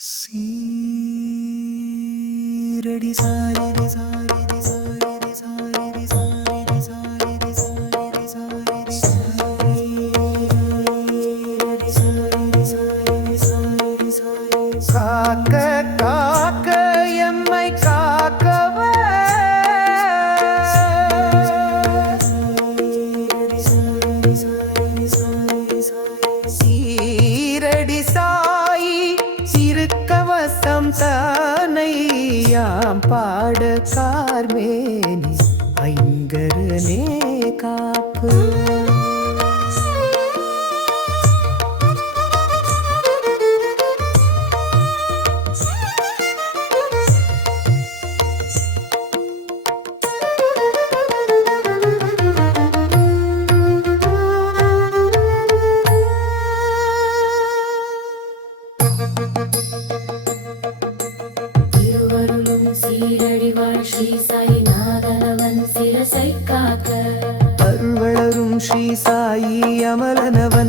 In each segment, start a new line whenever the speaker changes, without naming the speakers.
சீரடி சாரி சாரி சாரி சாரி சாரி சாரி சாரி சாரி சீரடி சாரி சாரி சாரி சாரி காக்க காக்க எம்மை காக்கவே சீரடி பாட கார்மேனி ஐங்கரனே காப்பு.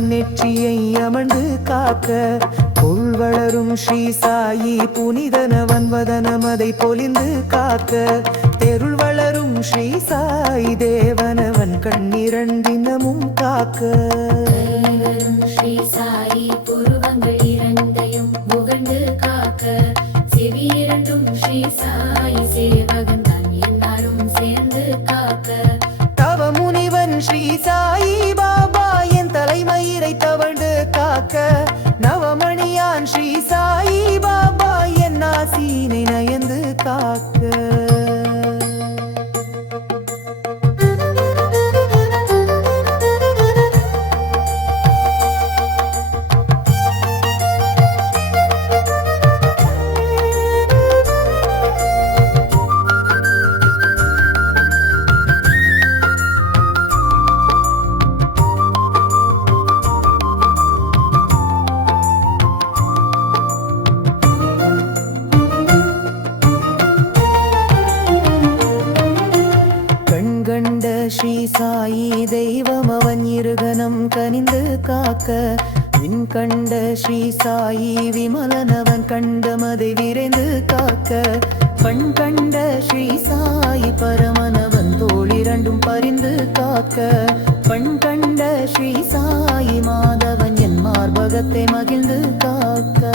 அமலனவன் நெற்றியை அமர்ந்து காக்க புல் வளரும் ஸ்ரீ சாயி புனிதன வன்வதனம் அதை பொலிந்து காக்க தெருள் வளரும் ஸ்ரீ சாயி தேவனவன் கண்ணிரண்டினமும் காக்க.
सीने ஸ்ரீ சாயி
தெய்வம் அவன் இருகனம் கனிந்து காக்க. விண் கண்ட ஸ்ரீ சாயி விமலனவன் கண்டமதை விரைந்து காக்க. பண் கண்ட ஸ்ரீ சாயி பரமனவன் தோளிரண்டும் பரிந்து காக்க. பண் கண்ட ஸ்ரீ சாயி மாதவன் என் மார்பகத்தை மகிழ்ந்து காக்க.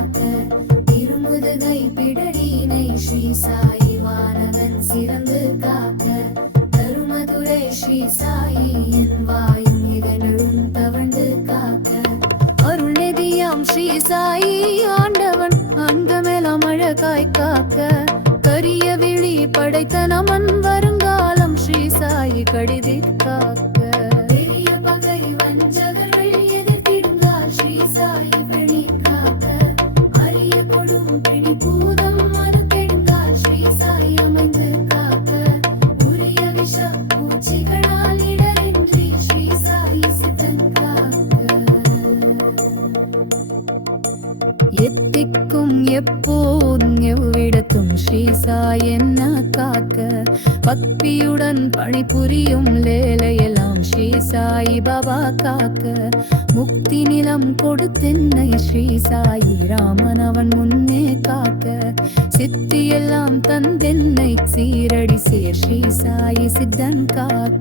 காக்க. திருமுதுகை பிடடினை ஸ்ரீ சாயி வானவன் சிறந்து காக்க. கருமதுரை ஸ்ரீ சாயி என் வாயும் இதழும் தவழ்ந்து காக்க. அருள்நிதியாம் ஸ்ரீ சாயி ஆண்டவன் அங்கமெல்லாம் அழகாய் காக்க. கரிய விழி படைத்த நமன் வருங்காலம் ஸ்ரீ சாயி கடிதி காக்க. ஸ்ரீசா என்ன காக்க? பக்தியுடன் பணிபுரியும் லேலையெல்லாம் ஸ்ரீ சாய் பாபா காக்க. முக்தி நிலம் கொடுத்தென்னை ஸ்ரீ சாயி ராமன் அவன் முன்னே காக்க. சித்தியெல்லாம் தந்தென்னை சீரடி சேர் ஸ்ரீ சாயி சித்தன் காக்க.